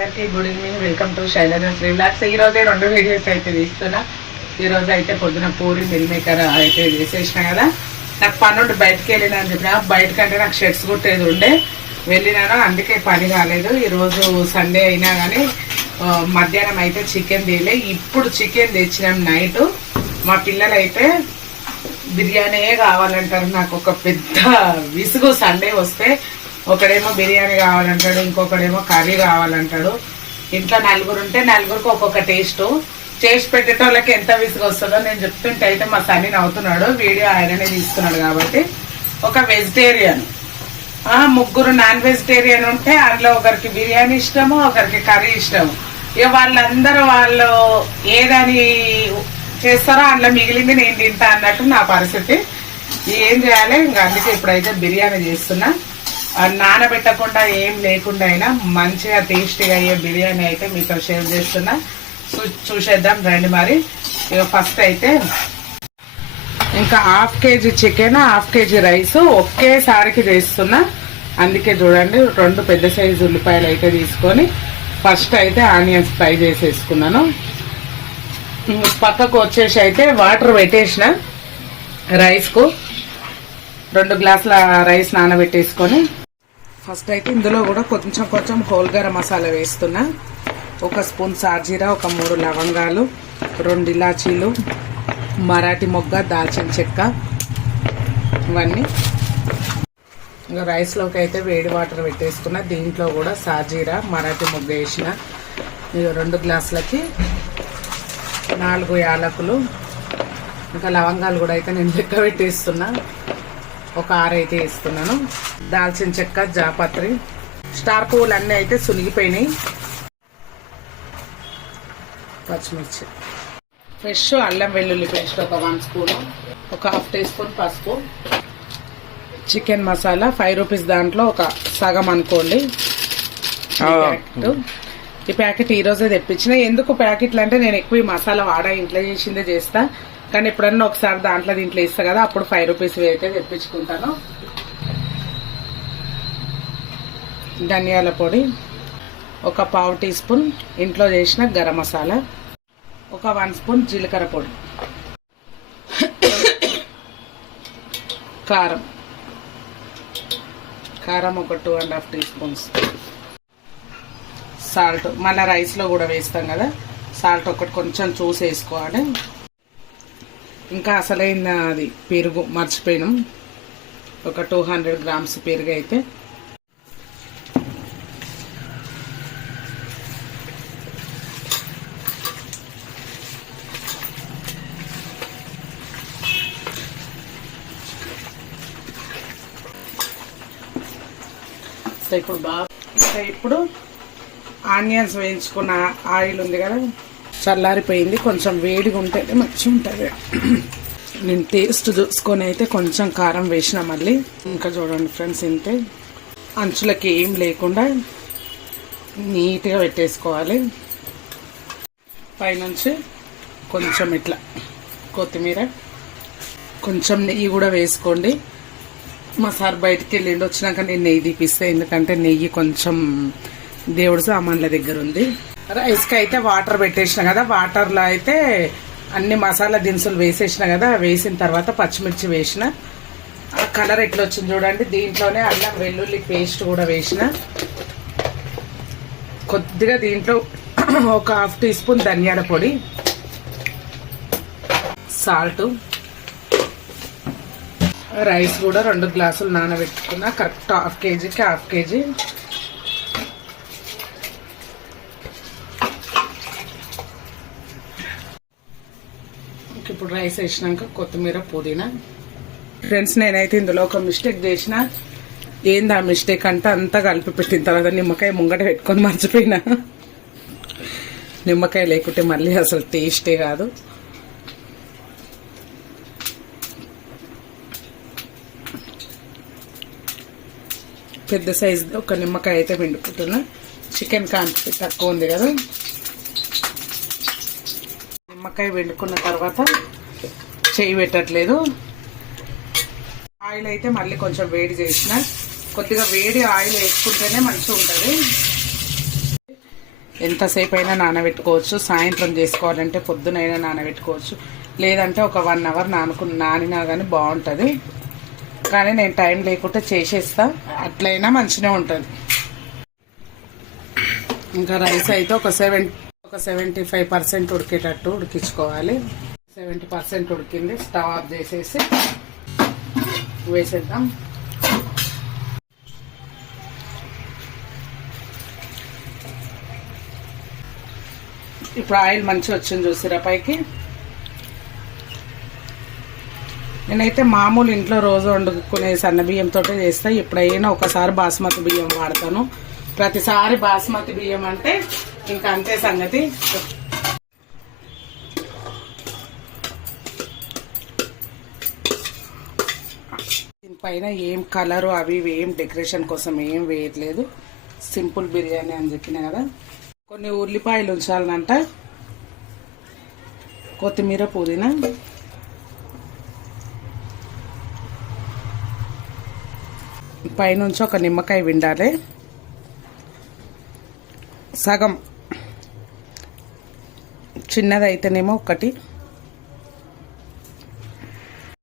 అందరికీ good evening. Welcome to Shailaja relax ఈ రోజే రెండు వీడియోస్ అయితే తీస్తున్నా. ఈ రోజు అయితే పొద్దున పూరి మిల్ మేకర్ అయితే చేసేసిన కదా. నాకు పనుండి బయటకు వెళ్ళిన అని చెప్పిన. బయటకంటే నాకు షర్ట్స్ కుట్టేది ఉండే. వెళ్ళినాను అందుకే పని కాలేదు. ఈరోజు సండే అయినా కానీ మధ్యాహ్నం అయితే చికెన్ తీయలే ఇప్పుడు చికెన్ తెచ్చినాం నైట్. మా పిల్లలు అయితే బిర్యానీయే కావాలంటారు. నాకు ఒక పెద్ద విసుగు సండే వస్తే. ఒకడేమో బిర్యానీ కావాలంటాడు ఇంకొకడేమో కర్రీ కావాలంటాడు. ఇంట్లో నలుగురు ఉంటే నలుగురికి ఒక్కొక్క టేస్ట్. చేసి పెట్టేటోళ్ళకి ఎంత విసుగు వస్తుందో నేను చెప్తుంటే అయితే మా సన్ని నవ్వుతున్నాడు వీడియో ఆయననే తీస్తున్నాడు కాబట్టి. ఒక వెజిటేరియన్. ముగ్గురు నాన్ వెజిటేరియన్ ఉంటే అందులో ఒకరికి బిర్యానీ ఇష్టము ఒకరికి కర్రీ ఇష్టము. ఇక వాళ్ళందరూ వాళ్ళు ఏదని చేస్తారో అందులో మిగిలింది నేను తింటా అన్నట్టు నా పరిస్థితి. ఏం చేయాలి? ఇంకా అందుకే ఇప్పుడైతే బిర్యానీ చేస్తున్నా. నానబెట్టకుండా ఏం లేకుండా అయినా మంచిగా టేస్టీగా అయ్యే బిర్యానీ అయితే మీతో షేర్ చేస్తున్నా. చూ- చూసేద్దాం రండి మరి. ఇక ఫస్ట్ అయితే ఇంకా half KG chicken half KG rice ఒకేసారికి చేస్తున్నా. అందుకే చూడండి రెండు పెద్ద సైజు ఉల్లిపాయలు అయితే తీసుకొని ఫస్ట్ అయితే ఆనియన్స్ ఫ్రై చేసేసుకున్నాను. పక్కకు వచ్చేసి అయితే వాటర్ పెట్టేసిన రైస్కు. రెండు గ్లాసుల రైస్ నానబెట్టేసుకొని ఫస్ట్ అయితే ఇందులో కూడా కొంచెం కొంచెం హోల్ గరం మసాలా వేస్తున్నా. ఒక స్పూన్ సాజీరా ఒక మూడు లవంగాలు రెండు ఇలాచీలు మరాఠీ మొగ్గ దాల్చిన చెక్క ఇవన్నీ. ఇంకా రైస్లోకి అయితే వేడి వాటర్ పెట్టేసుకున్న. దీంట్లో కూడా సాజీరా మరాఠీ మొగ్గ వేసిన ఇక రెండు గ్లాసులకి నాలుగు యాలకులు. ఇంకా లవంగాలు కూడా అయితే నేను లెక్క పెట్టేస్తున్నా. ఒక ఆరు అయితే వేస్తున్నాను. దాల్చిన చెక్క జాపత్రి స్టార్ పువ్వులు అన్నీ అయితే సునిగిపోయినాయి. పచ్చిమిర్చి. ఫ్రెష్ అల్లం వెల్లుల్లి పేస్ట్ ఒక వన్ స్పూన్ ఒక హాఫ్ టీ స్పూన్ పసుపు. చికెన్ మసాలా ఫైవ్ రూపీస్ దాంట్లో ఒక సగం అనుకోండి. ఈ ప్యాకెట్. ఈ ప్యాకెట్ ఈ రోజే తెప్పించిన. ఎందుకు ప్యాకెట్లు అంటే నేను ఎక్కువ ఈ మసాలా వాడా ఇంట్లో చేసిందే చేస్తా. కానీ ఎప్పుడన్నా ఒకసారి దాంట్లో దీంట్లో ఇస్తా కదా అప్పుడు ఫైవ్ రూపీస్ అయితే తెప్పించుకుంటాను. ధనియాల పొడి ఒక పావు టీ స్పూన్ ఇంట్లో చేసిన గరం మసాలా ఒక వన్ స్పూన్ జీలకర్ర పొడి కారం కారం ఒక two and half teaspoons salt మళ్ళీ రైస్లో కూడా వేస్తాం కదా సాల్ట్ ఒకటి కొంచెం చూసి వేసుకోవాలి ఇంకా అసలైన అది పెరుగు మర్చిపోయినాం. ఒక టూ హండ్రెడ్ గ్రామ్స్ పెరుగు అయితే. ఇప్పుడు బాగా ఇప్పుడు ఆనియన్స్ వేయించుకున్న ఆయిల్ ఉంది కదా. చల్లారిపోయింది. కొంచెం వేడిగా ఉంటేనే మంచిగా ఉంటుంది నేను టేస్ట్ చూసుకొని అయితే కొంచెం కారం వేసిన మళ్ళీ. ఇంకా చూడండి ఫ్రెండ్స్ ఇంతే. అంచులకి ఏం లేకుండా నీట్గా పెట్టేసుకోవాలి. పైనుంచి కొంచెం ఇట్లా కొత్తిమీర కొంచెం నెయ్యి కూడా వేసుకోండి. మా సార్ బయటికి వెళ్ళిండి వచ్చినాక నేను నెయ్యి తీపిస్తే ఎందుకంటే నెయ్యి కొంచెం దేవుడు సామాన్ల దగ్గర ఉంది. రైస్కి అయితే వాటర్ పెట్టేసిన కదా వాటర్లో అయితే అన్ని మసాలా దినుసులు వేసేసిన కదా వేసిన తర్వాత పచ్చిమిర్చి వేసిన. ఆ కలర్ ఎట్లా వచ్చింది చూడండి దీంట్లోనే అల్లం వెల్లుల్లి పేస్ట్ కూడా వేసిన. కొద్దిగా దీంట్లో ఒక హాఫ్ టీ స్పూన్ ధనియాల పొడి సాల్ట్ రైస్ కూడా రెండు గ్లాసులు నానబెట్టుకున్నా కరెక్ట్ హాఫ్ కేజీకి హాఫ్ కేజీ ఇంక ఇప్పుడు రైస్ వేసినాక కొత్తిమీర పుదీనా. ఫ్రెండ్స్ నేనైతే ఇందులో ఒక మిస్టేక్ చేసిన. ఏంది ఆ మిస్టేక్ అంటే అంతా కలిపి పెట్టిన తర్వాత నిమ్మకాయ ముంగట పెట్టుకొని మర్చిపోయినా. నిమ్మకాయ లేకుంటే మళ్ళీ అసలు టేస్టే కాదు. పెద్ద సైజ్ ఒక నిమ్మకాయ అయితే పిండుకుంటున్నా. చికెన్ క్వాంటిటీ తక్కువ ఉంది కదా. నిమ్మకాయ పిండుకున్న తర్వాత చేయి పెట్టట్లేదు ఆయిల్ అయితే మళ్ళీ కొంచెం వేడి చేసిన. కొద్దిగా వేడి ఆయిల్ వేసుకుంటేనే మంచిగా ఉంటుంది. ఎంతసేపు అయినా నానబెట్టుకోవచ్చు. సాయంత్రం చేసుకోవాలంటే పొద్దునైనా నానబెట్టుకోవచ్చు. లేదంటే ఒక వన్ అవర్ నానుకు నానినా కానీ బాగుంటుంది. కానీ నేను టైం లేకుంటే చేసేస్తా. అట్లయినా మంచిగా ఉంటుంది. ఇంకా రైస్ అయితే ఒక సెవెన్ ఒక సెవెంటీ ఫైవ్ పర్సెంట్ ఉడికేటట్టు ఉడికించుకోవాలి. సెవెంటీ పర్సెంట్ ఉడికింది. స్టవ్ ఆఫ్ చేసేసి వేసేద్దాం. ఇప్పుడు ఆయిల్ మంచిగా వచ్చింది చూసిరా పైకి? నేనైతే మామూలు ఇంట్లో రోజు వండుకునే సన్న బియ్యంతో చేస్తా. ఎప్పుడైనా ఒకసారి బాస్మతి బియ్యం వాడతాను. ప్రతిసారి బాస్మతి బియ్యం అంటే ఇంకా అంతే సంగతి. పైన ఏం కలరు అవి ఇవి ఏం డెకరేషన్ కోసం ఏం వేయట్లేదు. సింపుల్ బిర్యానీ అని చెప్పిన కదా. కొన్ని ఉల్లిపాయలు ఉంచాలనంట. కొత్తిమీర పుదీనా. పైనుంచి ఒక నిమ్మకాయ విండాలి సగం. చిన్నదైతేనేమో ఒకటి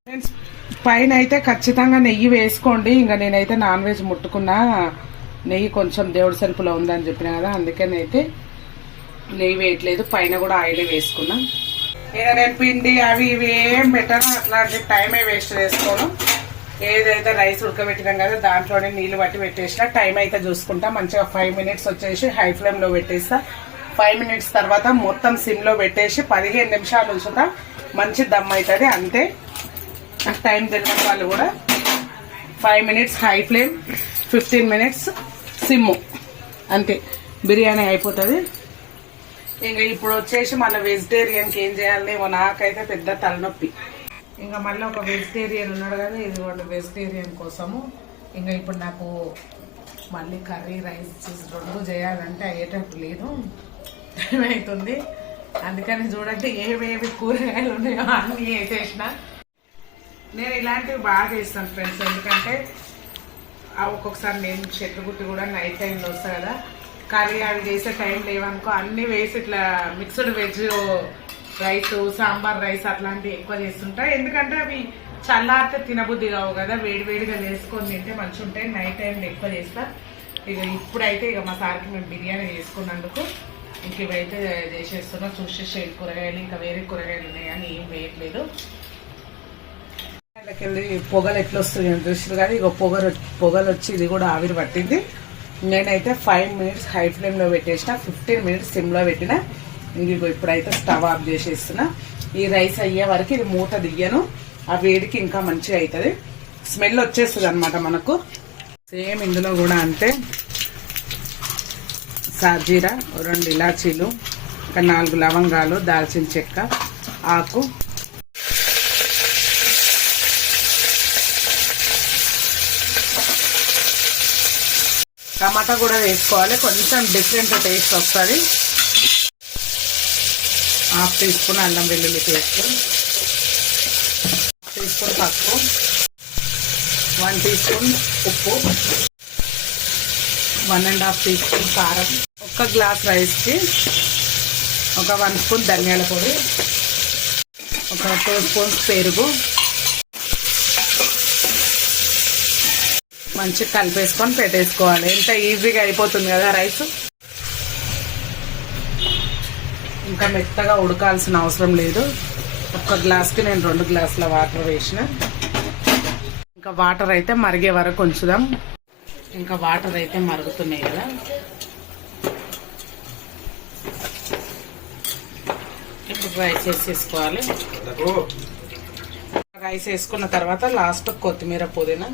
ఫ్రెండ్స్ పైన అయితే ఖచ్చితంగా నెయ్యి వేసుకోండి. ఇంకా నేనైతే నాన్ వెజ్ ముట్టుకున్నా. నెయ్యి కొంచెం దేవుడి సరుపులో ఉందని చెప్పిన కదా అందుకనైతే నెయ్యి వేయట్లేదు. పైన కూడా ఆయిల్ వేసుకున్నా. ఇక నేను పిండి అవి ఇవి ఏం పెట్టాను. అట్లాంటి టైమే వేస్ట్ చేసుకోను. ఏదైతే రైస్ ఉడకబెట్టినాం కదా దాంట్లోనే నీళ్ళు పట్టి పెట్టేసిన. టైం అయితే చూసుకుంటా. మంచిగా ఫైవ్ మినిట్స్ వచ్చేసి హై ఫ్లేమ్లో పెట్టేస్తా. ఫైవ్ మినిట్స్ తర్వాత మొత్తం సిమ్లో పెట్టేసి పదిహేను నిమిషాలు ఉంచుతా. మంచి దమ్ అవుతుంది అంతే. టైం తెలియని వాళ్ళు కూడా five minutes high flame fifteen minutes sim. అంతే. బిర్యానీ అయిపోతుంది. ఇంకా ఇప్పుడు వచ్చేసి మన వెజిటేరియన్కి ఏం చేయాలేమో నాకైతే పెద్ద తలనొప్పి. ఇంకా మళ్ళీ ఒక వెజిటేరియన్ ఉన్నాడు కదా ఇది కూడా వెజిటేరియన్ కోసము. ఇంకా ఇప్పుడు నాకు మళ్ళీ కర్రీ రైస్ రెండు చేయాలంటే అయ్యేటట్టు లేదు. టైం అవుతుంది. అందుకని చూడండి ఏవేవి కూరగాయలు ఉన్నాయో అన్నీ వేసేసిన. నేను ఇలాంటివి బాగా చేస్తాను ఫ్రెండ్స్ ఎందుకంటే ఒక్కొక్కసారి నేను చెట్లు గుట్టి కూడా నైట్ టైంలో వస్తా కదా. కర్రీ అవి చేసే టైం లేవనుకో అన్ని వేసి ఇట్లా mixed veg rice sambar rice అట్లాంటివి ఎక్కువ చేస్తుంటా. ఎందుకంటే అవి చల్లారితే తినబుద్ధి కావు కదా. వేడివేడిగా చేసుకొని తింటే మంచిగా ఉంటాయి. నైట్ టైం ఎక్కువ చేస్తా. ఇక ఇప్పుడైతే ఇక మా సార్కి మేము బిర్యానీ చేసుకున్నందుకు ఇంక ఇవైతే చేసేస్తున్నా. చూసేసే కూరగాయలు ఇంకా వేరే కూరగాయలు ఉన్నాయి కానీ ఏం వేయట్లేదు. వెళ్ళి పొగలు ఎట్లా వస్తుంది చూసారు కానీ ఇక పొగలు పొగలు వచ్చి ఇది కూడా ఆవిరి పట్టింది. నేనైతే ఫైవ్ మినిట్స్ హై ఫ్లేమ్లో పెట్టేసిన ఫిఫ్టీన్ మినిట్స్ సిమ్లో పెట్టిన. ఇంక ఇప్పుడైతే స్టవ్ ఆఫ్ చేసేస్తున్నా. ఈ రైస్ అయ్యే వరకు ఇది మూత దియ్యను ఆ వేడికి ఇంకా మంచిగా అవుతుంది స్మెల్ వచ్చేస్తుంది అనమాట మనకు. సేమ్ ఇందులో కూడా అంతే. సాజీరా రెండు ఇలాచీలు ఒక నాలుగు లవంగాలు దాల్చిన చెక్క ఆకు టమాటా కూడా వేసుకోవాలి. కొంచెం డిఫరెంట్ టేస్ట్ వస్తుంది. హాఫ్ టీ స్పూన్ అల్లం వెల్లుల్లి పేస్ట్. టీ స్పూన్ పసుపు. వన్ టీ స్పూన్ ఉప్పు. One and half teaspoon కారం. ఒక గ్లాస్ రైస్కి ఒక వన్ స్పూన్ ధనియాల పొడి. ఒక టూ స్పూన్స్ పెరుగు. మంచిగా కలిపేసుకొని పెట్టేసుకోవాలి. ఎంత ఈజీగా అయిపోతుంది కదా రైస్. ఇంకా మెత్తగా ఉడకాల్సిన అవసరం లేదు. ఒక్క గ్లాస్కి నేను రెండు గ్లాసుల వాటర్ వేసిన. ఇంకా వాటర్ అయితే మరిగే వరకు ఉంచుదాం. ఇంకా వాటర్ అయితే మరుగుతున్నాయి కదా. ఇప్పుడు రైస్ వేసేసుకోవాలి. రైస్ వేసుకున్న తర్వాత లాస్ట్ కొత్తిమీర పుదీనా.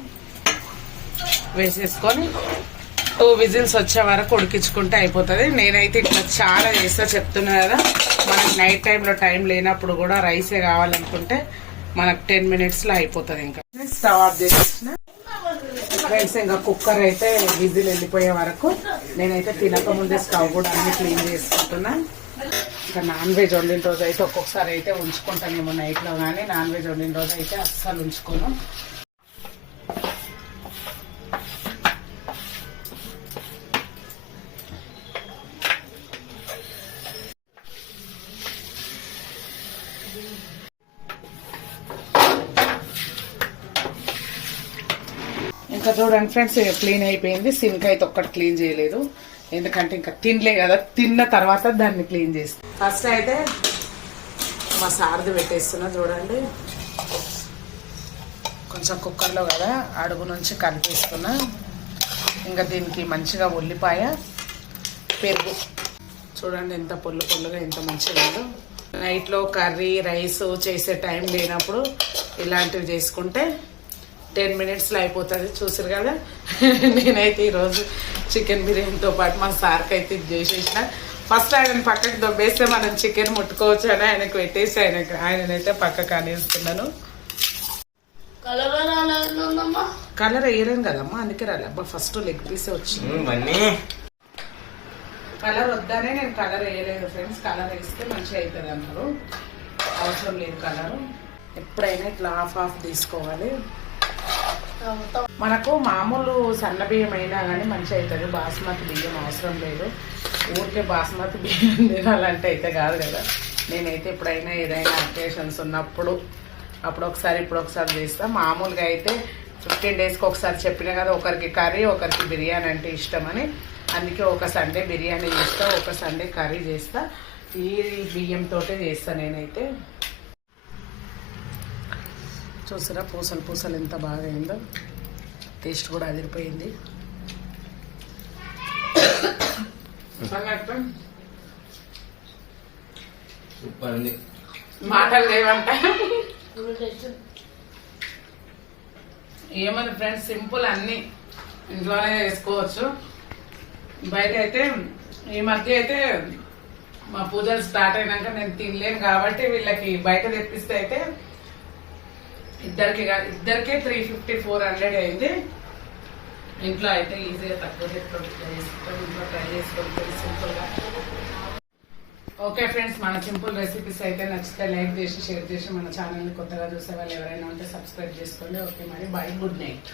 వేసేసుకొని టూ విజిల్స్ వచ్చే వరకు ఉడికించుకుంటే అయిపోతుంది. నేనైతే ఇట్లా చాలా చేస్తా చెప్తున్నా కదా. మనకు నైట్ టైంలో టైం లేనప్పుడు కూడా రైసే కావాలనుకుంటే మనకు టెన్ మినిట్స్లో అయిపోతుంది ఇంకా. స్టవ్ ఆఫ్ చేసేసిన. రైస్ ఇంకా కుక్కర్ అయితే విజిల్ వెళ్ళిపోయే వరకు నేనైతే తినకముందే స్టవ్ కూడా అన్ని క్లీన్ చేసుకుంటున్నా. ఇంకా నాన్ వెజ్ వండిన రోజు అయితే ఒక్కొక్కసారి అయితే ఉంచుకుంటానేమో నైట్లో కానీ నాన్ వెజ్ వండిన రోజు అయితే అస్సలు ఉంచుకోను. ఇంకా చూడండి ఫ్రెండ్స్ క్లీన్ అయిపోయింది. సింక్ అయితే ఒక్కటి క్లీన్ చేయలేదు. ఎందుకంటే ఇంకా తినలే కదా తిన్న తర్వాత దాన్ని క్లీన్ చేస్తాం. ఫస్ట్ అయితే మా సారది పెట్టేస్తున్నా చూడండి. కొంచెం కుక్కర్లో కదా అడుగు నుంచి కలిపేస్తున్నా. ఇంకా దీనికి మంచిగా ఉల్లిపాయ పెరుగు. చూడండి ఎంత పొల్లు పొల్లుగా ఎంత మంచిగా ఉందో. నైట్లో కర్రీ రైస్ చేసే టైం లేనప్పుడు ఇలాంటివి చేసుకుంటే టెన్ మినిట్స్లో అయిపోతుంది చూసారు కదా? నేనైతే ఈరోజు చికెన్ బిర్యానీతో పాటు మా సార్కి అయితే ఇది చేసేసిన. ఫస్ట్ ఆయన పక్కకి దొబ్బేస్తే మనం చికెన్ ముట్టుకోవచ్చు అని ఆయనకు పెట్టేసి ఆయనకు ఆయననైతే పక్కకు అనేస్తున్నాను. కలర్ వేయలేను కదమ్మా అందుకే రాలే. అబ్బా ఫస్ట్ లెగ్ పీసే వచ్చింది. కలర్ వద్దనే నేను కలర్ వేయలేదు ఫ్రెండ్స్. కలర్ వేస్తే మంచిగా అవుతుంది అన్నారు. అవసరం లేదు కలర్. ఎప్పుడైనా ఇట్లా హాఫ్ హాఫ్ తీసుకోవాలి. మనకు మామూలు సన్న బియ్యం అయినా కానీ మంచిగా అవుతుంది బాస్మతి బియ్యం అవసరం లేదు. ఊరికే బాస్మతి బియ్యం తినాలంటే అయితే కాదు కదా. నేనైతే ఎప్పుడైనా ఏదైనా అకేషన్స్ ఉన్నప్పుడు అప్పుడు ఒకసారి ఇప్పుడు ఒకసారి చేస్తా. మామూలుగా అయితే ఫిఫ్టీన్ డేస్కి ఒకసారి చెప్పిన కదా ఒకరికి కర్రీ ఒకరికి బిర్యానీ అంటే ఇష్టమని. అందుకే ఒక సండే బిర్యానీ చేస్తా ఒక సండే కర్రీ చేస్తా. ఈ బియ్యంతో చేస్తా నేనైతే. చూసారా? పూసలు పూసలు ఎంత బాగా అయిందో. టేస్ట్ కూడా అదిరిపోయింది. సంగతి సూపర్ ఉంది. మాటలు లేవంట. ఏమని ఫ్రెండ్స్ సింపుల్ అన్ని ఇంట్లోనే చేసుకోవచ్చు. బయట అయితే ఈ మధ్య అయితే మా పూజలు స్టార్ట్ అయినాక నేను తినలేను కాబట్టి వీళ్ళకి బయట తెప్పిస్తే అయితే ఇద్దరికి ఇద్దరికే త్రీ ఫిఫ్టీ ఫోర్ హండ్రెడ్ అయింది. ఇంట్లో అయితే ఈజీగా తక్కువ చేసుకుంటాం ఇంట్లో ట్రై చేసుకుంటాం సింపుల్గా ఓకే ఫ్రెండ్స్ మన సింపుల్ రెసిపీస్ అయితే నచ్చితే లైక్ చేసి షేర్ చేసి మన ఛానల్ని కొత్తగా చూసే వాళ్ళు ఎవరైనా ఉంటే సబ్స్క్రైబ్ చేసుకోండి. ఓకే మరి బై గుడ్ నైట్